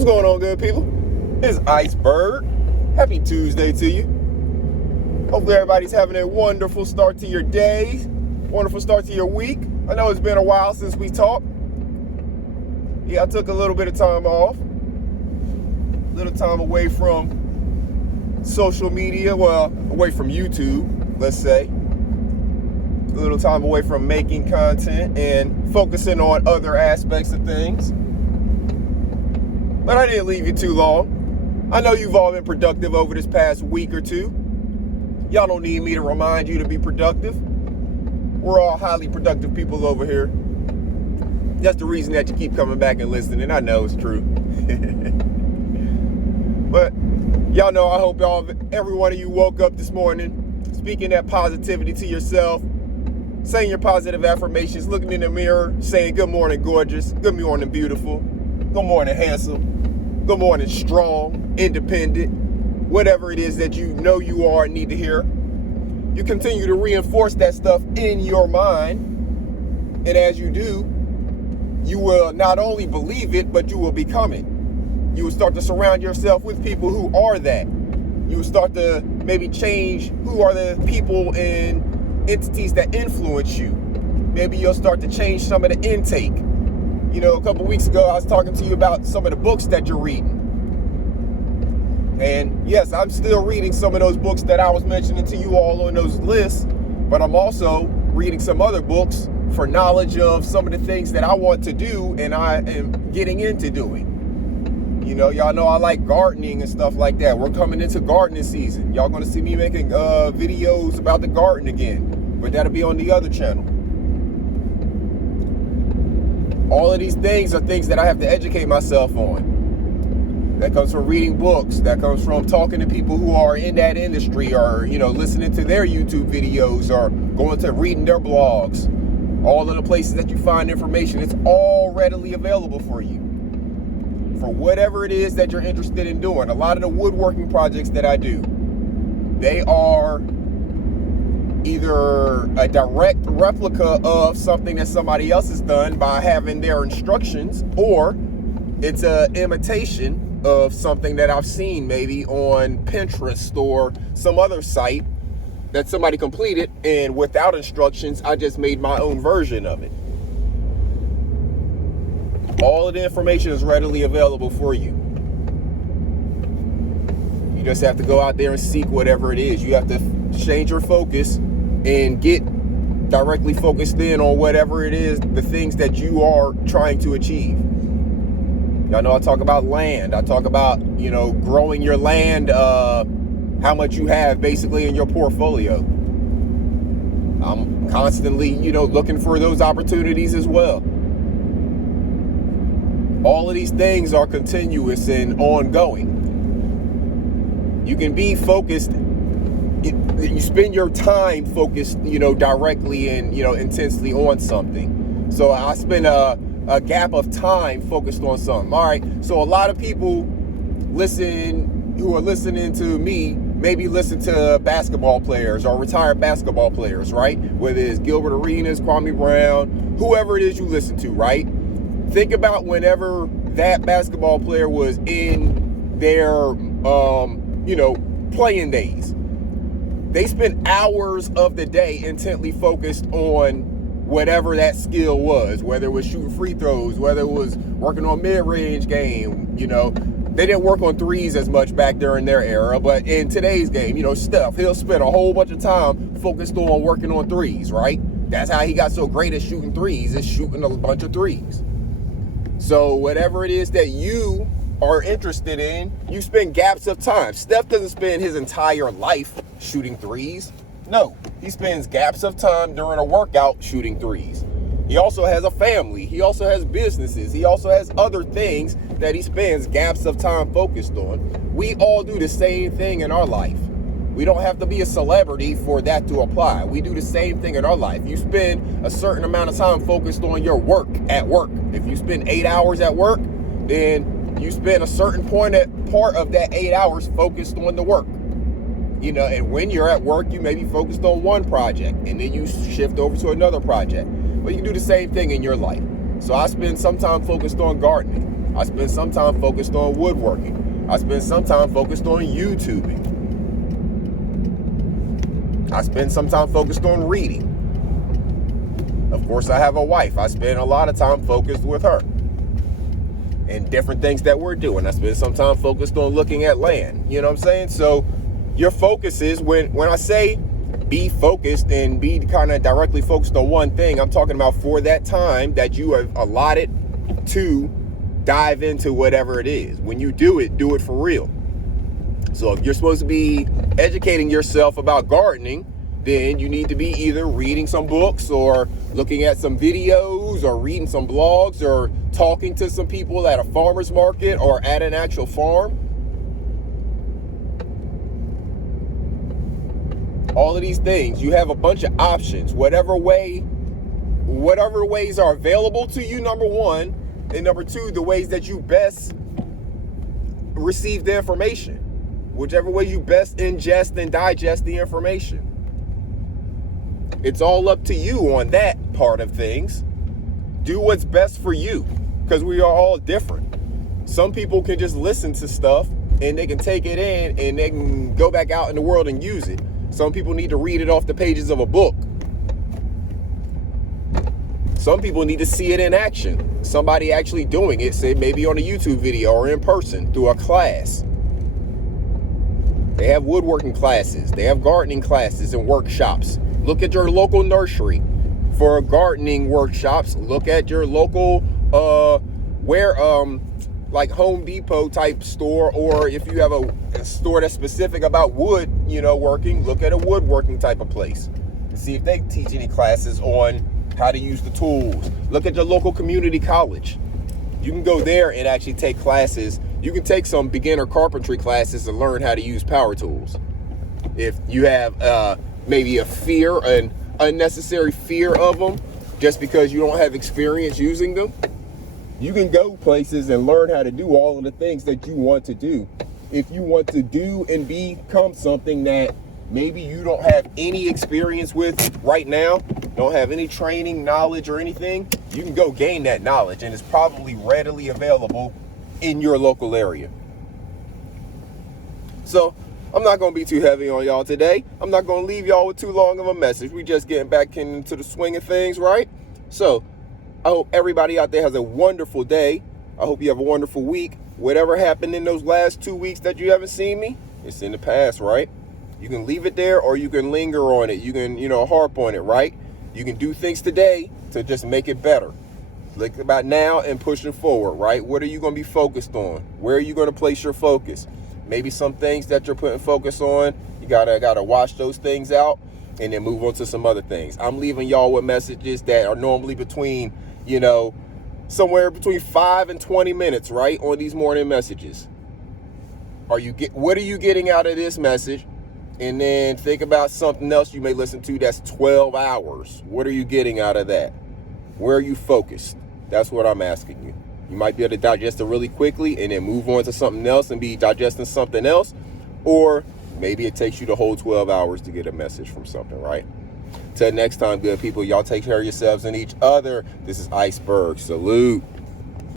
What's going on, good people? It's Iceberg. Happy Tuesday to you. Hopefully everybody's having a wonderful start to your day, wonderful start to your week. I know it's been a while since we talked. Yeah, I took a little bit of time off, a little time away from social media, well, away from YouTube, let's say. A little time away from making content and focusing on other aspects of things. But I didn't leave you too long. I know you've all been productive over this past week or two. Y'all don't need me to remind you to be productive. We're all highly productive people over here. That's the reason that you keep coming back and listening. I know it's true. But y'all know, I hope every one of you woke up this morning speaking that positivity to yourself, saying your positive affirmations, looking in the mirror, saying good morning, gorgeous, good morning, beautiful, good morning, handsome, good morning, strong, independent, whatever it is that you know you are and need to hear. You continue to reinforce that stuff in your mind, and as you do, you will not only believe it, but you will become it. You will start to surround yourself with people who are that. You will start to maybe change who are the people and entities that influence you. Maybe you'll start to change some of the intake. You know, a couple weeks ago, I was talking to you about some of the books that you're reading. And yes, I'm still reading some of those books that I was mentioning to you all on those lists, but I'm also reading some other books for knowledge of some of the things that I want to do and I am getting into doing. You know, y'all know I like gardening and stuff like that. We're coming into gardening season. Y'all gonna see me making videos about the garden again, but that'll be on the other channel. All of these things are things that I have to educate myself on. That comes from reading books. That comes from talking to people who are in that industry, or, you know, listening to their YouTube videos, or going to reading their blogs. All of the places that you find information, it's all readily available for you. For whatever it is that you're interested in doing. A lot of the woodworking projects that I do, they are either a direct replica of something that somebody else has done by having their instructions, or it's an imitation of something that I've seen maybe on Pinterest or some other site that somebody completed, and without instructions, I just made my own version of it. All of the information is readily available for you. You just have to go out there and seek whatever it is. You have to change your focus and get directly focused in on whatever it is, the things that you are trying to achieve. Y'all know I talk about land. I talk about, you know, growing your land, how much you have basically in your portfolio. I'm constantly, you know, looking for those opportunities as well. All of these things are continuous and ongoing. You can be focused. You spend your time focused, you know, directly and, you know, intensely on something. So I spend a gap of time focused on something. All right. So a lot of people who are listening to me, maybe listen to basketball players or retired basketball players, right? Whether it's Gilbert Arenas, Kwame Brown, whoever it is you listen to, right? Think about whenever that basketball player was in their, you know, playing days. They spent hours of the day intently focused on whatever that skill was, whether it was shooting free throws, whether it was working on mid-range game. You know, they didn't work on threes as much back during their era, but in today's game, you know, Steph, he'll spend a whole bunch of time focused on working on threes, right? That's how he got so great at shooting threes, is shooting a bunch of threes. So whatever it is that you are interested in, you spend gaps of time. Steph doesn't spend his entire life shooting threes. No, he spends gaps of time during a workout shooting threes. He also has a family. He also has businesses. He also has other things that he spends gaps of time focused on. We all do the same thing in our life. We don't have to be a celebrity for that to apply. We do the same thing in our life. You spend a certain amount of time focused on your work at work. If you spend 8 hours at work, then you spend a certain part of that 8 hours focused on the work. You know, and when you're at work, you may be focused on one project and then you shift over to another project. Well, you can do the same thing in your life. So I spend some time focused on gardening. I spend some time focused on woodworking. I spend some time focused on YouTubing. I spend some time focused on reading. Of course, I have a wife. I spend a lot of time focused with her and different things that we're doing. I spend some time focused on looking at land. You know what I'm saying? So your focus is, when I say be focused and be kind of directly focused on one thing, I'm talking about for that time that you have allotted to dive into whatever it is. When you do it for real. So if you're supposed to be educating yourself about gardening, then you need to be either reading some books or looking at some videos or reading some blogs or talking to some people at a farmer's market or at an actual farm. All of these things, you have a bunch of options. Whatever ways are available to you, number one, and number two, the ways that you best receive the information. Whichever way you best ingest and digest the information. It's all up to you on that part of things. Do what's best for you, because we are all different. Some people can just listen to stuff and they can take it in and they can go back out in the world and use it. Some people need to read it off the pages of a book. Some people need to see it in action. Somebody actually doing it, say maybe on a YouTube video or in person through a class. They have woodworking classes. They have gardening classes and workshops. Look at your local nursery for gardening workshops. Look at your local like Home Depot type store, or if you have a store that's specific about wood, working, look at a woodworking type of place and see if they teach any classes on how to use the tools. Look at your local community college. You can go there and actually take classes. You can take some beginner carpentry classes to learn how to use power tools. If you have maybe an unnecessary fear of them, just because you don't have experience using them, you can go places and learn how to do all of the things that you want to do. If you want to do and become something that maybe you don't have any experience with right now, don't have any training, knowledge, or anything, you can go gain that knowledge, and it's probably readily available in your local area. So I'm not going to be too heavy on y'all today. I'm not going to leave y'all with too long of a message. We just getting back into the swing of things, right? So I hope everybody out there has a wonderful day. I hope you have a wonderful week. Whatever happened in those last 2 weeks that you haven't seen me, it's in the past, right? You can leave it there, or you can linger on it. You can, harp on it, right? You can do things today to just make it better. Think about now and pushing forward, right? What are you going to be focused on? Where are you going to place your focus? Maybe some things that you're putting focus on, you gotta wash those things out and then move on to some other things. I'm leaving y'all with messages that are normally between, somewhere between 5 and 20 minutes, right? On these morning messages. What are you getting out of this message? And then think about something else you may listen to that's 12 hours. What are you getting out of that? Where are you focused? That's what I'm asking you. You might be able to digest it really quickly and then move on to something else and be digesting something else. Or maybe it takes you the whole 12 hours to get a message from something, right? Till next time, good people, y'all take care of yourselves and each other. This is Iceberg. Salute.